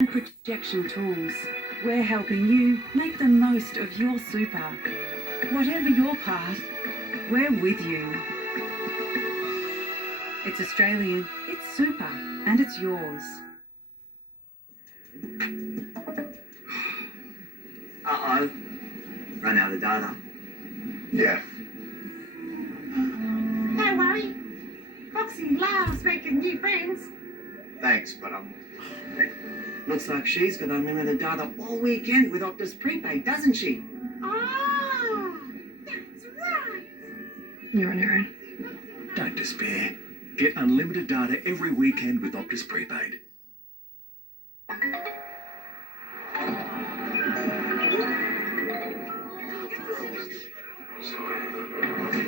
and projection tools. We're helping you make the most of your super. Whatever your part, we're with you. It's Australian, it's super, and it's yours. Uh-oh. Run out of data. Yeah. Don't worry. Foxy loves making new friends. Thanks, but Looks like she's got unlimited data all weekend with Optus Prepaid, doesn't she? Oh, that's right. You're on your own. don't despair. Get unlimited data every weekend with Optus Prepaid.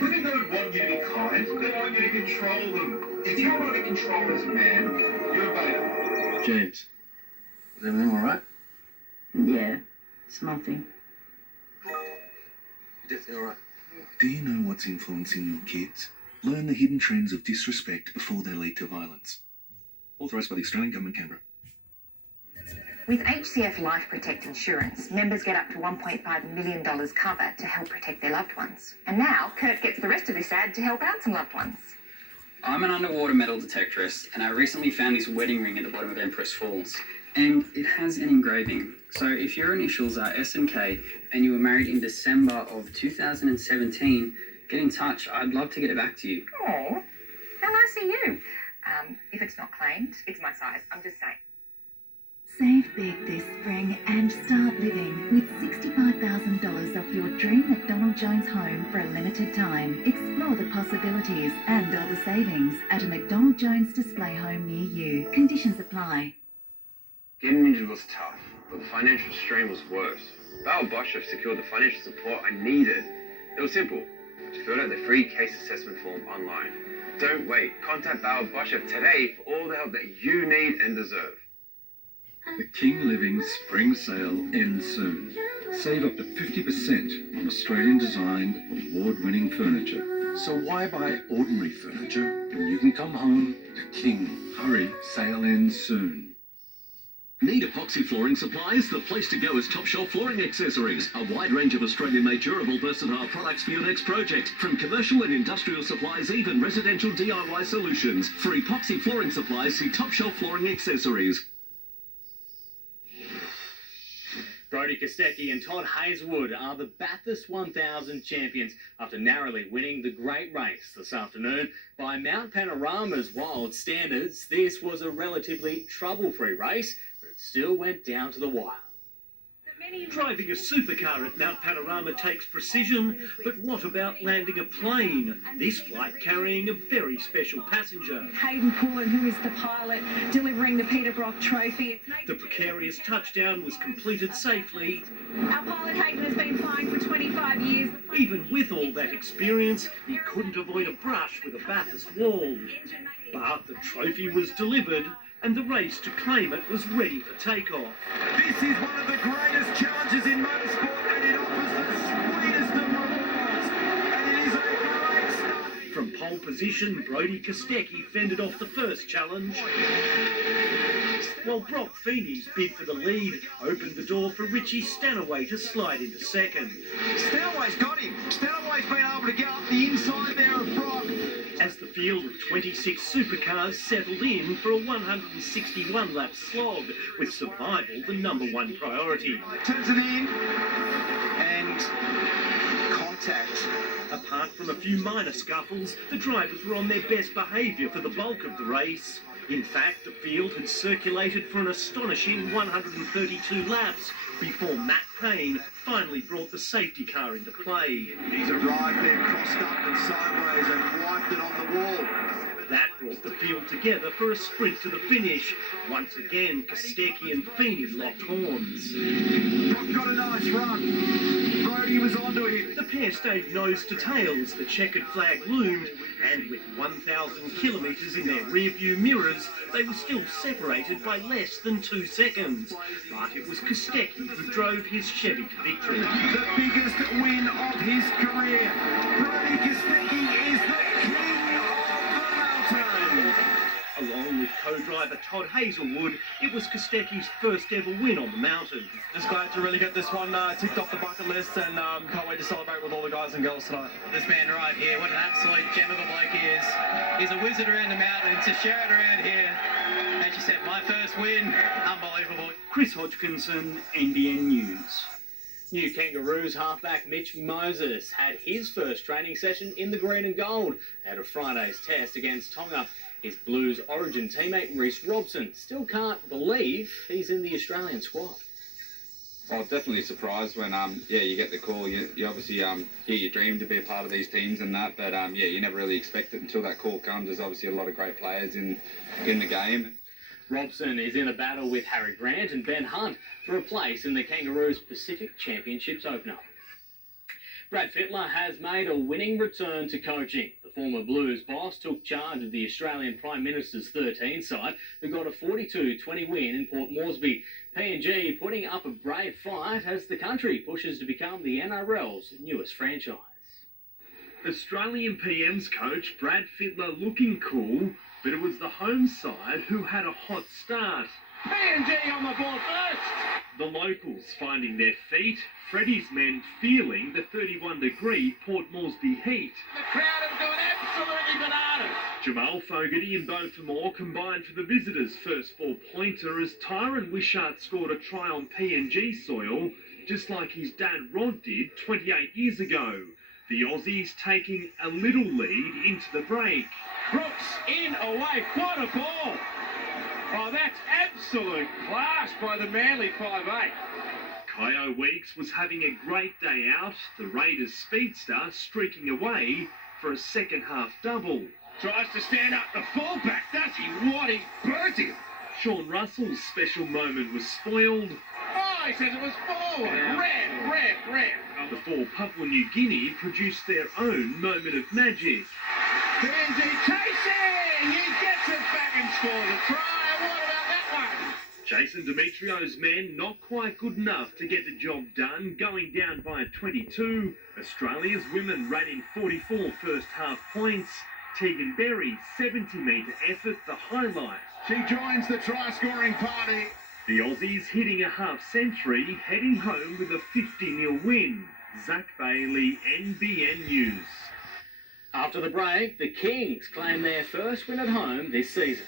Women don't want you to be kind, they want you to control them. If you're not in control as a man, you're a beta. James, is everything all right? Yeah, it's nothing. You're definitely all right. Do you know what's influencing your kids? Learn the hidden trends of disrespect before they lead to violence. Authorised by the Australian Government, Canberra. With HCF Life Protect Insurance, members get up to $1.5 million cover to help protect their loved ones. And now, Kurt gets the rest of this ad to help out some loved ones. I'm an underwater metal detectorist, and I recently found this wedding ring at the bottom of Empress Falls. And it has an engraving. So if your initials are S and K, and you were married in December of 2017, get in touch. I'd love to get it back to you. Oh, how nice of you. If it's not claimed, it's my size. I'm just saying. Save big this spring and start living with $65,000 off your dream McDonald Jones home for a limited time. Explore the possibilities and all the savings at a McDonald Jones display home near you. Conditions apply. Getting injured was tough, but the financial strain was worse. Val Bosch have secured the financial support I needed. It was simple. Just filled out the free case assessment form online. Don't wait. Contact Val Bosch today for all the help that you need and deserve. The King Living Spring Sale ends soon. Save up to 50% on Australian-designed, award-winning furniture. So why buy ordinary furniture when you can come home to King? Hurry, sale ends soon. Need epoxy flooring supplies? The place to go is Top Shelf Flooring Accessories. A wide range of Australian-made durable, versatile products for your next project. From commercial and industrial supplies, even residential DIY solutions. For epoxy flooring supplies, see Top Shelf Flooring Accessories. Brodie Kostecki and Todd Hazelwood are the Bathurst 1000 champions after narrowly winning the Great Race this afternoon. By Mount Panorama's wild standards, this was a relatively trouble-free race, but it still went down to the wire. Driving a supercar at Mount Panorama takes precision, but what about landing a plane? This flight carrying a very special passenger. Hayden Pullen, who is the pilot, delivering the Peter Brock Trophy. The precarious touchdown was completed safely. Our pilot Hayden has been flying for 25 years. Even with all that experience, he couldn't avoid a brush with a Bathurst wall. But the trophy was delivered, and the race to claim it was ready for takeoff. This is one of the greatest challenges in motorsport, and it offers the sweetest of rewards. And it is a great start. From pole position, Brodie Kostecki fended off the first challenge, while Brock Feeney's bid for the lead opened the door for Richie Stanaway to slide into second. Stanaway's got him. Stanaway's been able to get up the inside there of Brock. As the field of 26 supercars settled in for a 161-lap slog, with survival the #1 priority. Turns it in, and contact. Apart from a few minor scuffles, the drivers were on their best behaviour for the bulk of the race. In fact, the field had circulated for an astonishing 132 laps before Matt Payne finally brought the safety car into play. He's arrived there, crossed up and sideways and wiped it on the wall. That brought the field together for a sprint to the finish. Once again, Kostecki and Feeney locked horns. Brock got a nice run. Brodie was onto him. The pair stayed nose to tail as the checkered flag loomed, and with 1,000 kilometres in their rearview mirrors, they were still separated by less than 2 seconds. But it was Kostecki who drove his Chevy to victory. The biggest win of his career. Brodie Kostecki is the king of the mountain. Along with co-driver Todd Hazelwood, it was Kostecki's first ever win on the mountain. Just glad to really get this one ticked off the bucket list, and can't wait to celebrate with all the guys and girls tonight. This man right here, what an absolute gem of a bloke he is. He's a wizard around the mountain. To share it around here, as you said, my first win, unbelievable. Chris Hodgkinson, NBN News. New Kangaroos halfback Mitch Moses had his first training session in the green and gold at a Friday's test against Tonga. His Blues origin teammate Reece Robson still can't believe he's in the Australian squad. Well, definitely surprised when you get the call. You obviously you dream to be a part of these teams and that, but you never really expect it until that call comes. There's obviously a lot of great players in the game. Robson is in a battle with Harry Grant and Ben Hunt for a place in the Kangaroos Pacific Championships opener. Brad Fittler has made a winning return to coaching. The former Blues boss took charge of the Australian Prime Minister's 13 side, who got a 42-20 win in Port Moresby. PNG putting up a brave fight as the country pushes to become the NRL's newest franchise. Australian PM's coach Brad Fittler looking cool, but it was the home side who had a hot start. PNG on the board first! The locals finding their feet, Freddie's men feeling the 31-degree Port Moresby heat. The crowd have gone absolutely bananas! Jamal Fogarty and Beau Fermor combined for the visitors' first four-pointer as Tyron Wishart scored a try on PNG soil, just like his dad Rod did 28 years ago. The Aussies taking a little lead into the break. Brooks in, away, what a ball! Oh, that's absolute class by the Manly 5'8". Kyo Weeks was having a great day out, the Raiders speedster streaking away for a second-half double. Tries to stand up the fullback, does he? What, he's burnt him! Sean Russell's special moment was spoiled. Oh, he says it was forward! Red! Before Papua New Guinea produced their own moment of magic. PNG chasing! He gets it back and scores a try. What about that one? Jason Demetrio's men not quite good enough to get the job done, going down by 22. Australia's women rating 44 first-half points. Tegan Berry's 70-metre effort the highlight. She joins the try-scoring party. The Aussies hitting a half-century, heading home with a 50-0 win. Zach Bailey, NBN News. After the break, the Kings claim their first win at home this season.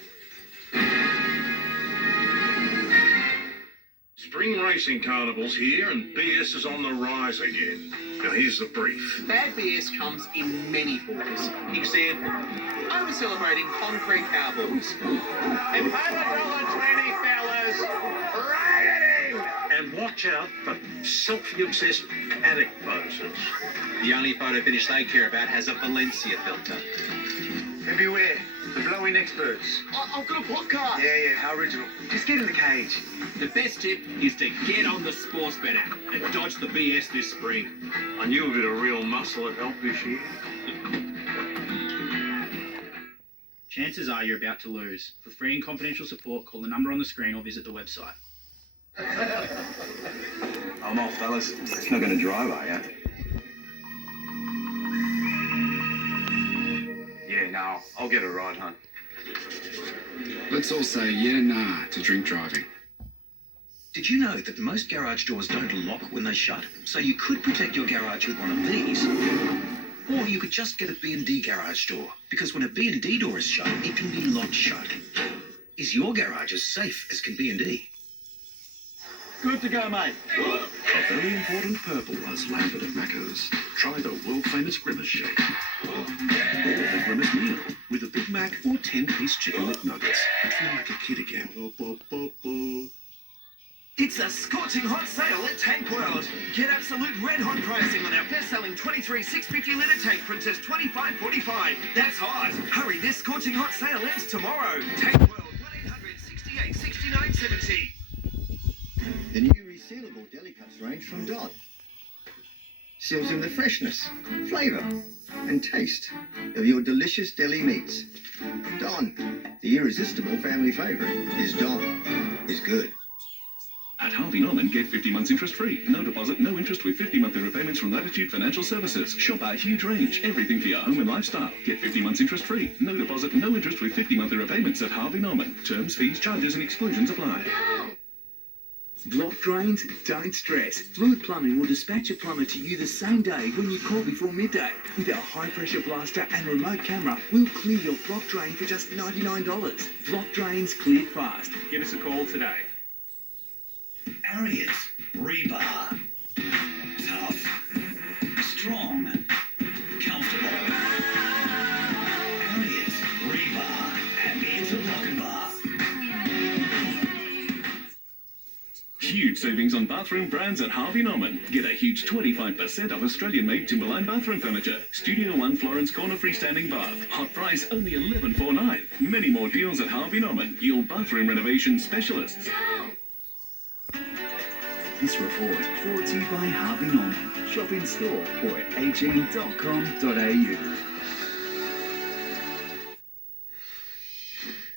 Spring racing carnival's here and BS is on the rise again. Now here's the brief. Bad BS comes in many forms. Example, over-celebrating concrete cowboys. And $120, fellas. Rioting! And watch out for selfie-obsessed addict poses. The only photo finish they care about has a Valencia filter. And beware, the blowing experts. I've got a podcast. Yeah, how original. Just get in the cage. The best tip is to get on the Sports Bet app and dodge the BS this spring. I knew a bit of real muscle would help this year. Chances are you're about to lose. For free and confidential support, call the number on the screen or visit the website. I'm off, fellas. Not going to drive, are you? Yeah, no, I'll get a ride, hon. Let's all say yeah, nah to drink driving. Did you know that most garage doors don't lock when they shut? So you could protect your garage with one of these. Or you could just get a B&D garage door, because when a B&D door is shut, it can be locked shut. Is your garage as safe as can B&D? Good to go, mate. A very important purple has landed at Macca's. Try the world-famous Grimace shake. Or the Grimace meal with a Big Mac or 10-piece chicken McNuggets. I feel like a kid again. It's a scorching hot sale at Tank World. Get absolute red-hot pricing on our best-selling 23 650-litre tank from just $25.45. That's hot. Hurry, this scorching hot sale ends tomorrow. Tank World, 1-800-68-69-70. The new resealable deli cuts range from Don. Seals in the freshness, flavour and taste of your delicious deli meats. Don, the irresistible family favourite, is Don. Is good. At Harvey Norman, get 50 months interest free. No deposit, no interest with 50 monthly repayments from Latitude Financial Services. Shop our huge range. Everything for your home and lifestyle. Get 50 months interest free. No deposit, no interest with 50 monthly repayments at Harvey Norman. Terms, fees, charges and exclusions apply. Block drains? Don't stress. Fluid Plumbing will dispatch a plumber to you the same day when you call before midday. With our high-pressure blaster and remote camera, we'll clear your block drain for just $99. Block drains cleared fast. Give us a call today. Ariat Rebar. Tough. Strong. Comfortable. Ariat Rebar. And it's a block and bar. Huge savings on bathroom brands at Harvey Norman. Get a huge 25% off Australian-made Timberline bathroom furniture. Studio One Florence Corner freestanding bath. Hot price only $11.49. Many more deals at Harvey Norman, your bathroom renovation specialists. This report brought to you by Harvey Norman. Shop in store or at ag.com.au.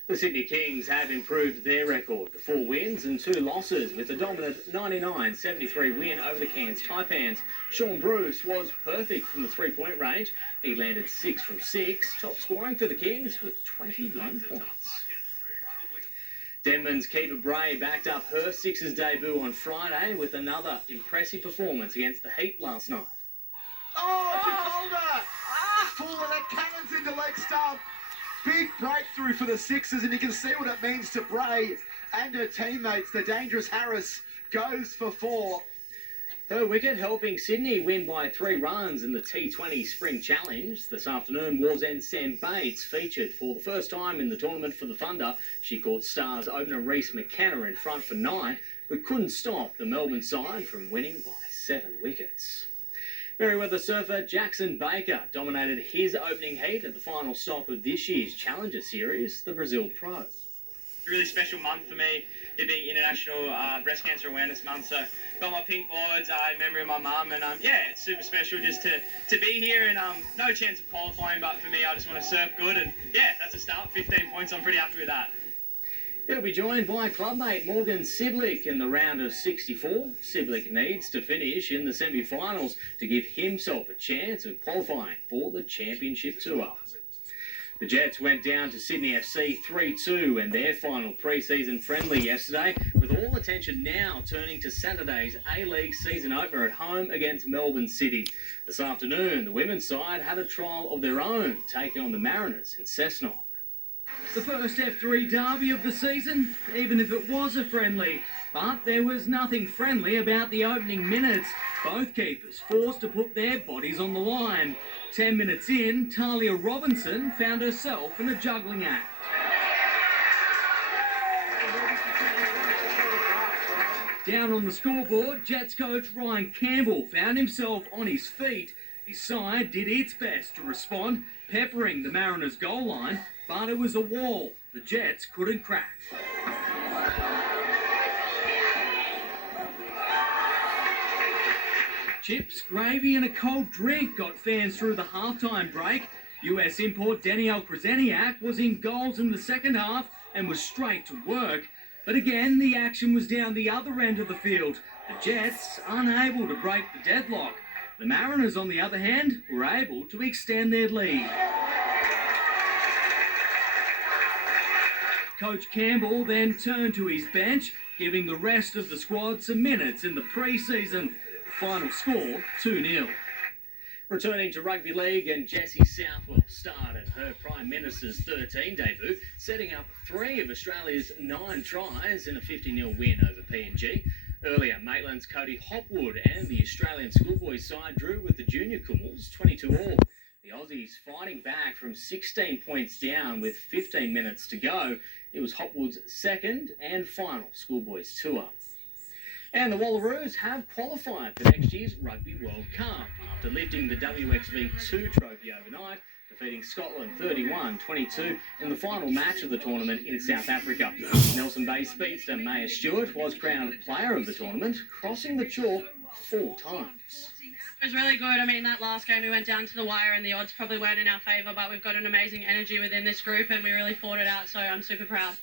The Sydney Kings have improved their record to 4 wins and 2 losses with a dominant 99-73 win over the Cairns Taipans. Sean Bruce was perfect from the three-point range. He landed 6 from 6, top scoring for the Kings with 21 points. Denman's Keeper Bray backed up her Sixers debut on Friday with another impressive performance against the Heat last night. Oh, Holder! Full of that cannons into leg stump. Big breakthrough for the Sixers, and you can see what it means to Bray and her teammates. The dangerous Harris goes for 4. Her wicket helping Sydney win by 3 runs in the T20 Spring Challenge. This afternoon, Wallsend Sam Bates featured for the first time in the tournament for the Thunder. She caught Stars opener Reece McKenna in front for 9, but couldn't stop the Melbourne side from winning by 7 wickets. Merriweather surfer Jackson Baker dominated his opening heat at the final stop of this year's Challenger Series, the Brazil Pro. Really special month for me, it being International Breast Cancer Awareness Month. So got my pink boards in memory of my mum, and yeah, it's super special just to be here. And no chance of qualifying, but for me, I just want to surf good. And yeah, that's a start. 15 points. I'm pretty happy with that. He'll be joined by clubmate Morgan Siblick in the round of 64. Siblick needs to finish in the semi-finals to give himself a chance of qualifying for the Championship Tour. The Jets went down to Sydney FC 3-2 in their final pre-season friendly yesterday, with all attention now turning to Saturday's A-League season opener at home against Melbourne City. This afternoon, the women's side had a trial of their own, taking on the Mariners in Cessnock. The first F3 derby of the season, even if it was a friendly. But there was nothing friendly about the opening minutes. Both keepers forced to put their bodies on the line. 10 minutes in, Talia Robinson found herself in a juggling act. Down on the scoreboard, Jets coach Ryan Campbell found himself on his feet. His side did its best to respond, peppering the Mariners' goal line, but it was a wall the Jets couldn't crack. Chips, gravy and a cold drink got fans through the halftime break. US import Danielle Kraseniak was in goals in the second half and was straight to work. But again, the action was down the other end of the field. The Jets unable to break the deadlock. The Mariners, on the other hand, were able to extend their lead. Coach Campbell then turned to his bench, giving the rest of the squad some minutes in the pre-season. Final score, 2-0. Returning to rugby league, and Jessie Southwell started her Prime Minister's 13 debut, setting up 3 of Australia's 9 tries in a 50-0 win over PNG. Earlier, Maitland's Cody Hopwood and the Australian schoolboys side drew with the junior Kummels 22-all. The Aussies fighting back from 16 points down with 15 minutes to go. It was Hopwood's second and final schoolboys tour. And the Wallaroos have qualified for next year's Rugby World Cup after lifting the WXV2 trophy overnight, defeating Scotland 31-22 in the final match of the tournament in South Africa. Nelson Bay speedster Maya Stewart was crowned player of the tournament, crossing the chalk 4 times. It was really good. I mean, that last game we went down to the wire and the odds probably weren't in our favour, but we've got an amazing energy within this group and we really fought it out, so I'm super proud.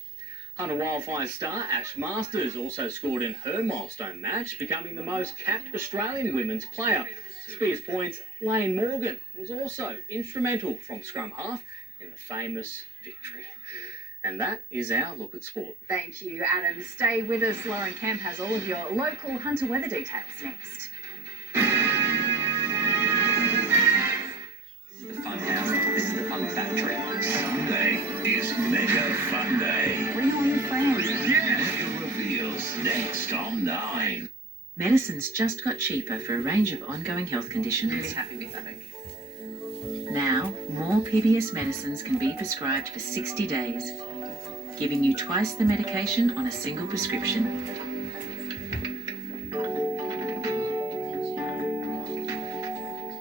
Hunter Wildfire's star Ash Masters also scored in her milestone match, becoming the most capped Australian women's player. Spears Point's Lane Morgan was also instrumental from scrum half in the famous victory. And that is our look at sport. Thank you, Adam. Stay with us. Lauren Kempe has all of your local Hunter weather details next. This is the fun house. This is the fun factory. Sunday is Mega Fun Day. Bring all your friends. Yes! Mega reveals next on 9. Medicines just got cheaper for a range of ongoing health conditions. Really happy with that. Now, more PBS medicines can be prescribed for 60 days, giving you twice the medication on a single prescription.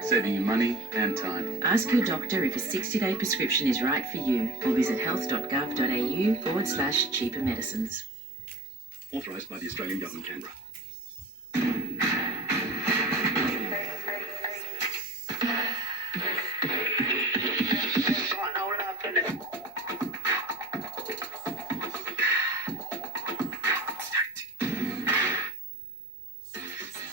Saving you money and time. Ask your doctor if a 60-day prescription is right for you, or visit health.gov.au/cheaper medicines. Authorised by the Australian Government, Canberra.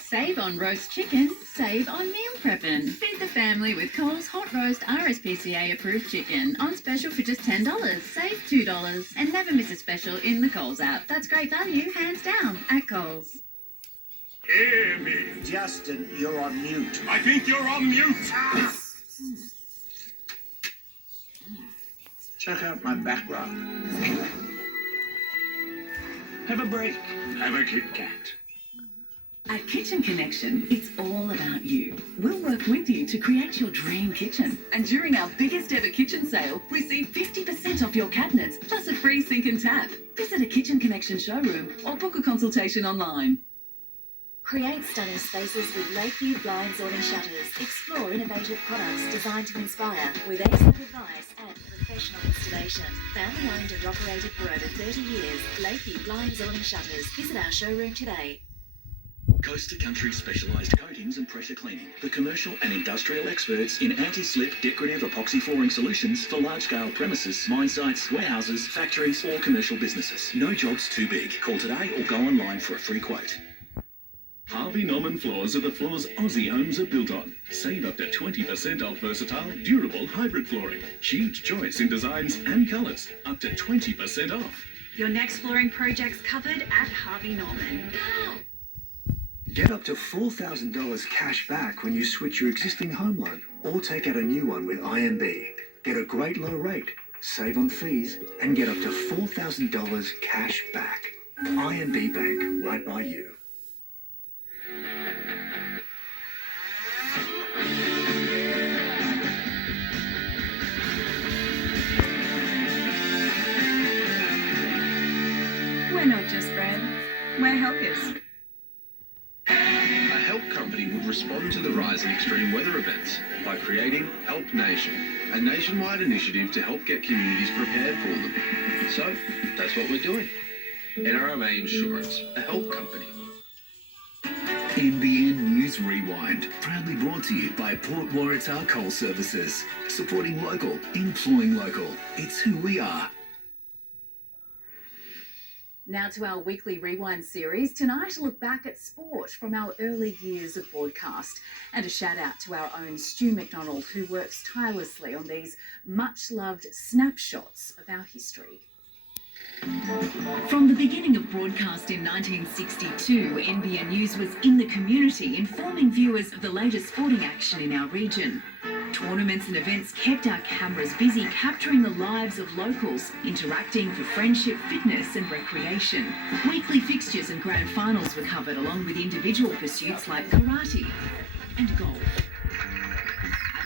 Save on roast chicken, save on meal prepping. Feed the family with Coles Hot Roast RSPCA approved chicken on special for just $10. Save $2 and never miss a special in the Coles app. That's great value, hands down, at Coles. Hear me. Justin, you're on mute. I think you're on mute. Check out my back rub. Have a break. Have a Kit Kat. At Kitchen Connection, it's all about you. We'll work with you to create your dream kitchen. And during our biggest ever kitchen sale, receive 50% off your cabinets, plus a free sink and tap. Visit a Kitchen Connection showroom or book a consultation online. Create stunning spaces with Lakeview Blinds Awning Shutters. Explore innovative products designed to inspire with excellent advice and professional installation. Family owned and operated for over 30 years, Lakeview Blinds Awning Shutters. Visit our showroom today. Coast to Country specialised coatings and pressure cleaning. The commercial and industrial experts in anti-slip decorative epoxy flooring solutions for large-scale premises, mine sites, warehouses, factories or commercial businesses. No job's too big. Call today or go online for a free quote. Harvey Norman floors are the floors Aussie homes are built on. Save up to 20% off versatile, durable hybrid flooring. Huge choice in designs and colours. Up to 20% off. Your next flooring project's covered at Harvey Norman. Get up to $4,000 cash back when you switch your existing home loan or take out a new one with IMB. Get a great low rate, save on fees, and get up to $4,000 cash back. IMB Bank, right by you. We're not just bread, we're helpers. A help company would respond to the rise in extreme weather events by creating Help Nation, a nationwide initiative to help get communities prepared for them. So, that's what we're doing. NRMA Insurance, a help company. NBN News Rewind, proudly brought to you by Port Waratah Coal Services. Supporting local, employing local. It's who we are. Now to our weekly Rewind series. Tonight, a look back at sport from our early years of broadcast. And a shout out to our own Stu McDonald, who works tirelessly on these much-loved snapshots of our history. From the beginning of broadcast in 1962, NBN News was in the community, informing viewers of the latest sporting action in our region. Tournaments and events kept our cameras busy, capturing the lives of locals, interacting for friendship, fitness and recreation. Weekly fixtures and grand finals were covered, along with individual pursuits like karate and golf.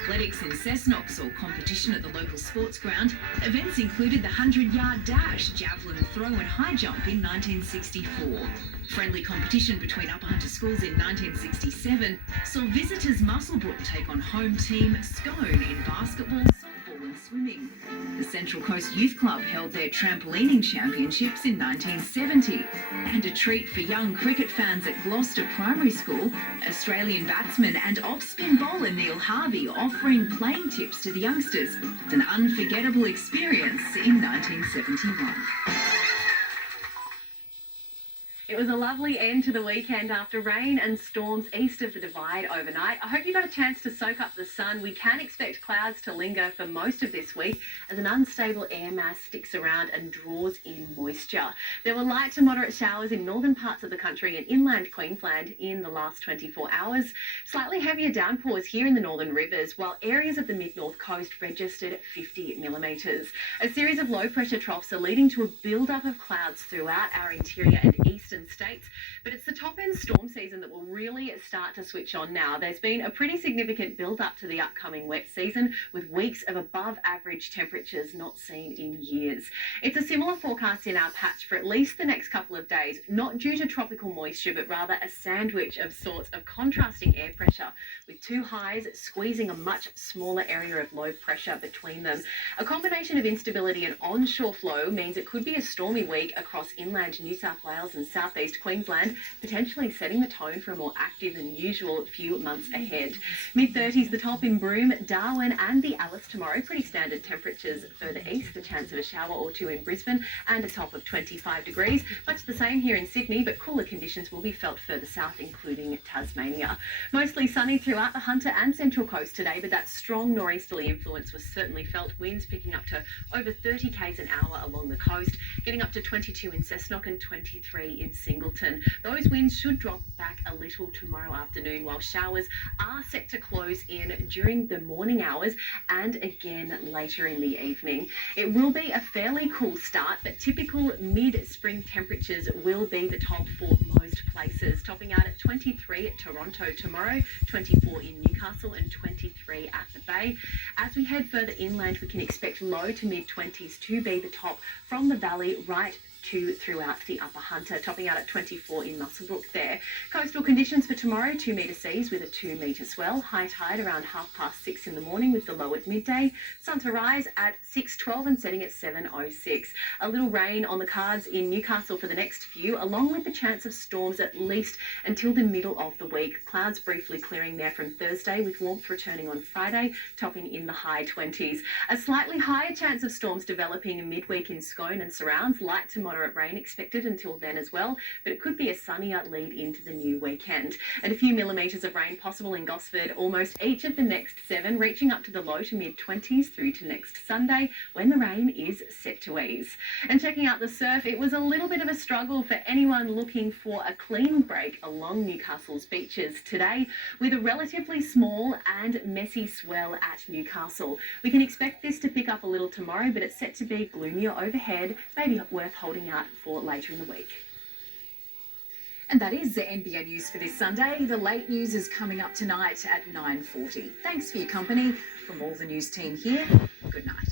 Athletics in Cessnock saw competition at the local sports ground. Events included the 100-yard dash, javelin throw and high jump in 1964. Friendly competition between Upper Hunter schools in 1967 saw visitors Muswellbrook take on home team Scone in basketball, softball and swimming. The Central Coast Youth Club held their trampolining championships in 1970. And a treat for young cricket fans at Gloucester Primary School, Australian batsman and off-spin bowler Neil Harvey offering playing tips to the youngsters. It's an unforgettable experience in 1971. It was a lovely end to the weekend after rain and storms east of the Divide overnight. I hope you got a chance to soak up the sun. We can expect clouds to linger for most of this week as an unstable air mass sticks around and draws in moisture. There were light to moderate showers in northern parts of the country and inland Queensland in the last 24 hours. Slightly heavier downpours here in the northern rivers, while areas of the mid-north coast registered 50 millimetres. A series of low-pressure troughs are leading to a build-up of clouds throughout our interior and eastern states, but it's the top-end storm season that will really start to switch on now. There's been a pretty significant build-up to the upcoming wet season, with weeks of above-average temperatures not seen in years. It's a similar forecast in our patch for at least the next couple of days, not due to tropical moisture, but rather a sandwich of sorts of contrasting air pressure, with two highs squeezing a much smaller area of low pressure between them. A combination of instability and onshore flow means it could be a stormy week across inland New South Wales and southeast Queensland, potentially setting the tone for a more active than usual few months ahead. Mid-30s the top in Broome, Darwin and the Alice tomorrow. Pretty standard temperatures further east, the chance of a shower or two in Brisbane and a top of 25 degrees. Much the same here in Sydney, but cooler conditions will be felt further south, including Tasmania. Mostly sunny throughout the Hunter and Central Coast today, but that strong nor'easterly influence was certainly felt. Winds picking up to over 30 k's an hour along the coast, getting up to 22 in Cessnock and 23 in Singleton. Those winds should drop back a little tomorrow afternoon, while showers are set to close in during the morning hours and again later in the evening. It will be a fairly cool start, but typical mid-spring temperatures will be the top for most places, topping out at 23 at Toronto tomorrow, 24 in Newcastle and 23 at the Bay. As we head further inland, we can expect low to mid-20s to be the top from the valley right to throughout the upper Hunter, topping out at 24 in Muswellbrook there. Coastal conditions for tomorrow, 2 metre seas with a 2 metre swell. High tide around 6:30 in the morning with the low at midday. Sun to rise at 6:12 and setting at 7:06. A little rain on the cards in Newcastle for the next few, along with the chance of storms at least until the middle of the week. Clouds briefly clearing there from Thursday, with warmth returning on Friday, topping in the high 20s. A slightly higher chance of storms developing midweek in Scone and surrounds. Light to moderate rain expected until then as well, but it could be a sunnier lead into the new weekend. And a few millimetres of rain possible in Gosford almost each of the next 7, reaching up to the low to mid-20s through to next Sunday, when the rain is set to ease. And checking out the surf, it was a little bit of a struggle for anyone looking for a clean break along Newcastle's beaches today, with a relatively small and messy swell at Newcastle. We can expect this to pick up a little tomorrow, but it's set to be gloomier overhead, maybe worth holding out for later in the week. And that is the NBN News for this Sunday. The late news is coming up tonight at 9:40. Thanks for your company. From all the news team here, good night.